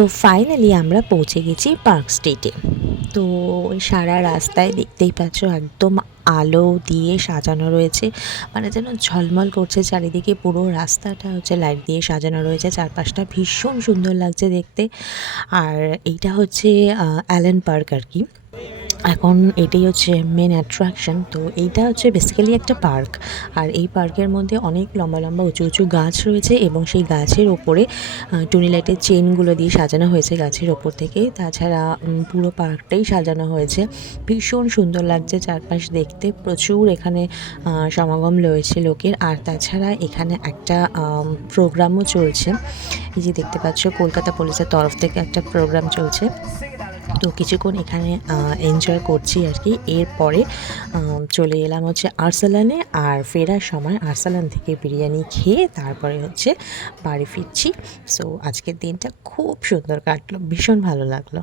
তো ফাইনালি আমরা পৌঁছে গেছি পার্ক স্ট্রিটে। তো ওই সারা রাস্তায় দেখতেই পাচ্ছ একদম আলো দিয়ে সাজানো রয়েছে, মানে যেন ঝলমল করছে চারিদিকে। পুরো রাস্তাটা হচ্ছে লাইট দিয়ে সাজানো রয়েছে, চারপাশটা ভীষণ সুন্দর লাগছে দেখতে। আর এইটা হচ্ছে অ্যালেন পার্ক আর কি। এখন এটাই হচ্ছে মেন অ্যাট্রাকশন। তো এইটা হচ্ছে বেসিক্যালি একটা পার্ক। আর এই পার্কের মধ্যে অনেক লম্বা লম্বা উঁচু উঁচু গাছ রয়েছে, এবং সেই গাছের ওপরে টুনি লাইটের চেনগুলো দিয়ে সাজানো হয়েছে গাছের ওপর থেকে। তাছাড়া পুরো পার্কটাই সাজানো হয়েছে, ভীষণ সুন্দর লাগছে চারপাশ দেখতে। প্রচুর এখানে সমাগম রয়েছে লোকের। আর তাছাড়া এখানে একটা প্রোগ্রামও চলছে। এই যে দেখতে পাচ্ছ, কলকাতা পুলিশের তরফ থেকে একটা প্রোগ্রাম চলছে। তো কিছুক্ষণ এখানে এনজয় করছি আর কি। এরপরে চলে এলাম হচ্ছে আর্সালানে। আর ফেরার সময় আর্সালান থেকে বিরিয়ানি খেয়ে তারপরে হচ্ছে বাড়ি ফিরছি। সো আজকের দিনটা খুব সুন্দর কাটলো, ভীষণ ভালো লাগলো।